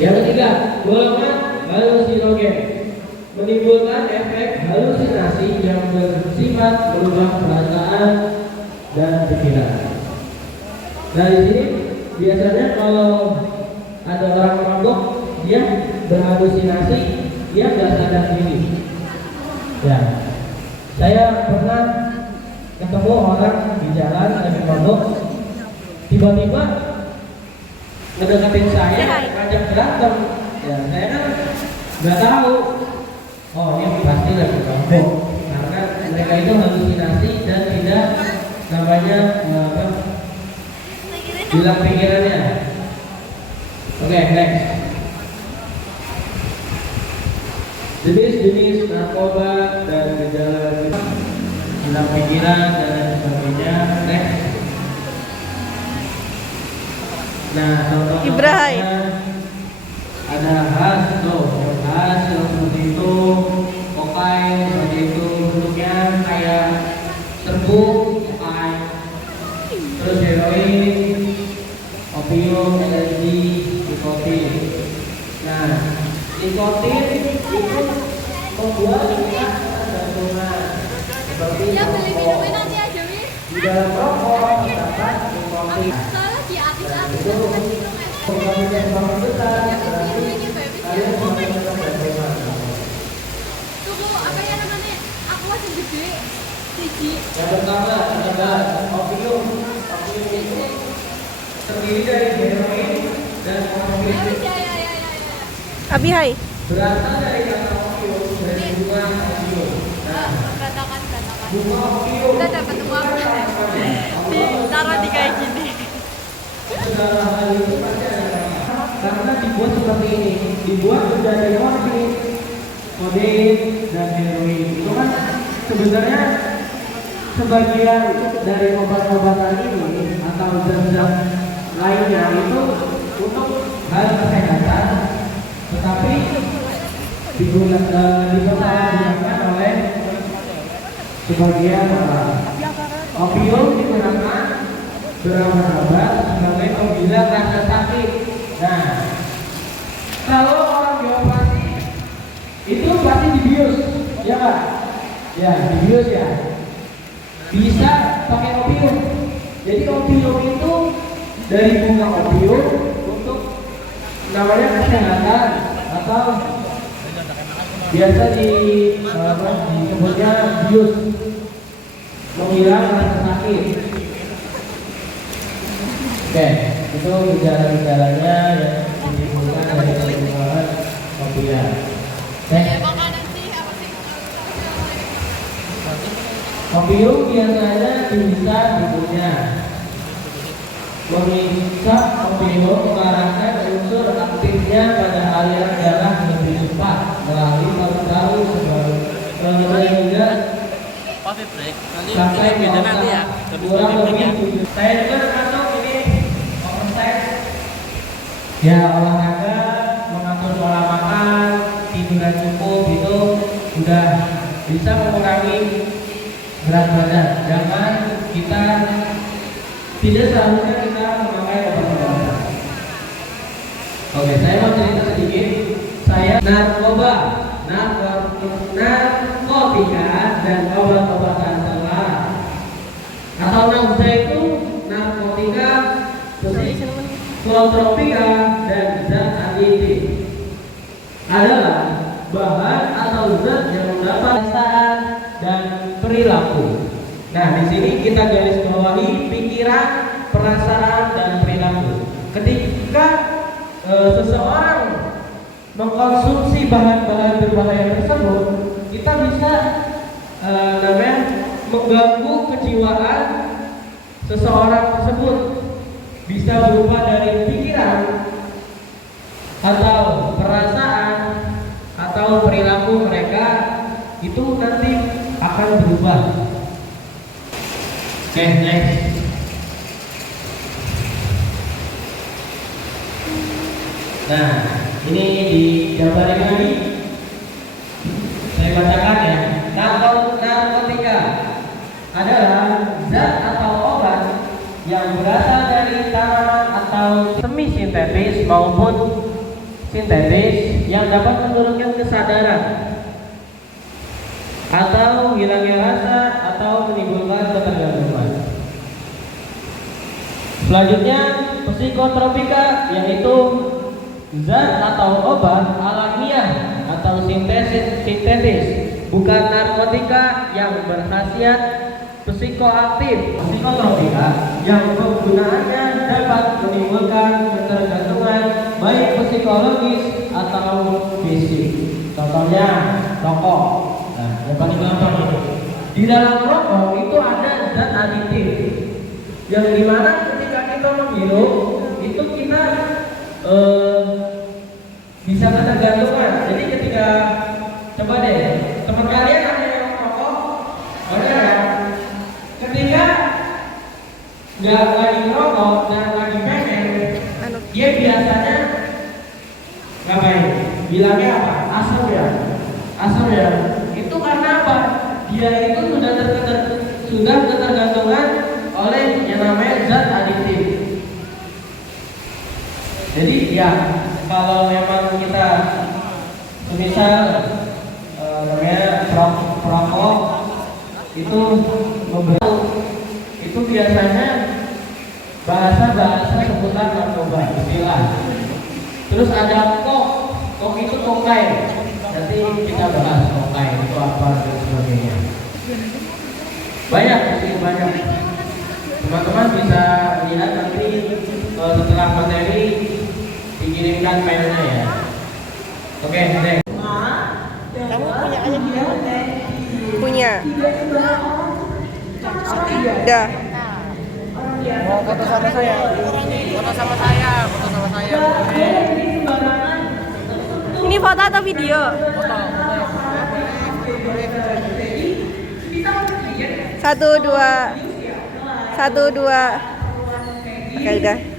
Yang ketiga, golongan halusinogen menimbulkan efek halusinasi yang bersifat merubah perasaan dan pikiran. Nah, di sini biasanya kalau ada orang mabuk, dia berhalusinasi, dia nggak sadar diri. Ya, saya pernah ketemu orang di jalan lagi mabuk, tiba-tiba ngedekatin saya, ngajak berantem. Ya, saya kan nggak tahu. Oh, ini pasti lagi mabuk, karena mereka itu halusinasi dan tidak namanya hilang pikirannya. Oke, next. Jenis-jenis narkoba dan gejala hilang pikiran dan lain sebagainya. Next. Nah, contohnya Ibrahim. ada hash, hash yang seperti itu, kokain seperti itu, bentuknya kayak serbuk kokain, terus heroin, opium, LSD, nikotin. Nah, nikotin itu membuat kita ketergantungan seperti Ya beli rokok. minumnya nanti aja wis. Di dalam rokok terdapat nikotin. Soalnya di habis-habis Itu kan minum pengaruhnya semakin besar, ya kan berarti minumnya bagus ya. kalian semakin ketergantungan. Tunggu apa ya namanya? Aku masih gede. Siji. Yang pertama adalah opium. Opium itu terdiri dari heroin dan Ya morfin. wis ya. Abi hai. Berasal dari kata opium dari bunga opium. Nah, Berantakan. bunga opium Kita dapat uang. Taruh di kayak gini. segala hal itu pasti ada karena dibuat seperti ini, dibuat dari morfin, kodein, dan heroin. Itu kan sebenarnya sebagian dari obat-obatan ini atau zat-zat lainnya itu untuk hal kesehatan, tetapi dipersalahgunakan oleh sebagian orang. Opium digunakan berabad-abad sebagai penghilang rasa sakit. Nah, kalau orang dioperasi itu pasti dibius, ya Pak? Ya, dibius ya. Bisa pakai opium. Jadi opium itu dari bunga opium untuk namanya kesehatan atau biasa disebutnya bius, menghilang rasa sakit. Oke, itu gejala-gejalanya yang ditimbulkan dari penggunaan opium. Next. Makanan sih apa sih? Opium biasanya dihisap hidungnya. Menghisap opium mengarahkan unsur aktifnya pada aliran darah lebih cepat melalui paru-paru sehingga sampai ke otak. Kurang lebih saya juga termasuk ini oversize. Ya, olahraga, mengatur pola makan, tidur yang cukup itu sudah bisa mengurangi berat badan. Jangan kita tidak seharusnya kita memakai obat-obatan. Oke, saya mau cerita sedikit. Saya narkoba, narkotika dan obat-obatan terlarang. Atau NAUSA itu narkotika, psikotropika dan zat aditif adalah bahan atau zat yang mendapat perasaan dan perilaku. Nah, di sini kita garis bawahi pikiran, perasaan, dan perilaku. Ketika seseorang mengkonsumsi bahan-bahan berbahaya tersebut, kita bisa mengganggu kejiwaan seseorang tersebut. Bisa berupa dari pikiran atau perasaan atau perilaku mereka itu nanti akan berubah. Oke, next. Nah, ini dijabarin lagi. Saya bacakan ya. Narkotika adalah zat atau obat yang berasal dari tanaman atau semi sintetis maupun sintetis yang dapat menurunkan kesadaran atau hilangnya rasa atau menimbulkan ketergantungan. Selanjutnya psikotropika, yaitu zat atau obat alamiah atau sintetis, bukan narkotika yang berkhasiat psikoaktif. Psikotropika yang penggunaannya dapat menimbulkan ketergantungan baik psikologis atau fisik. Contohnya rokok. Nah, yang paling gampang itu. Di dalam rokok itu ada zat aditif yang dimana ketika kita menghirup itu kita bisa ketergantungan. Jadi ketika coba deh teman kalian ada yang merokok, ada ya? Ketika nggak lagi merokok dan lagi pengen, dia biasanya ngapain? Bilangnya apa? Asam ya, asam ya. Itu karena apa? Dia itu sudah ketergantungan oleh yang namanya zat adiktif. Jadi ya kalau memang kita misal namanya perokok itu membantu, itu biasanya bahasa seputar narkoba istilah. Terus ada kok itu kokain. Nanti kita bahas kokain itu apa dan sebagainya. Banyak sih, banyak. Teman-teman bisa lihat nanti setelah materi dikirimkan filenya ya. Oke, next. Kamu punya aja dia? Punya. Udah. Mau foto sama saya? Foto sama saya, foto sama saya. Ini foto atau video? Foto. Satu dua. Oke udah.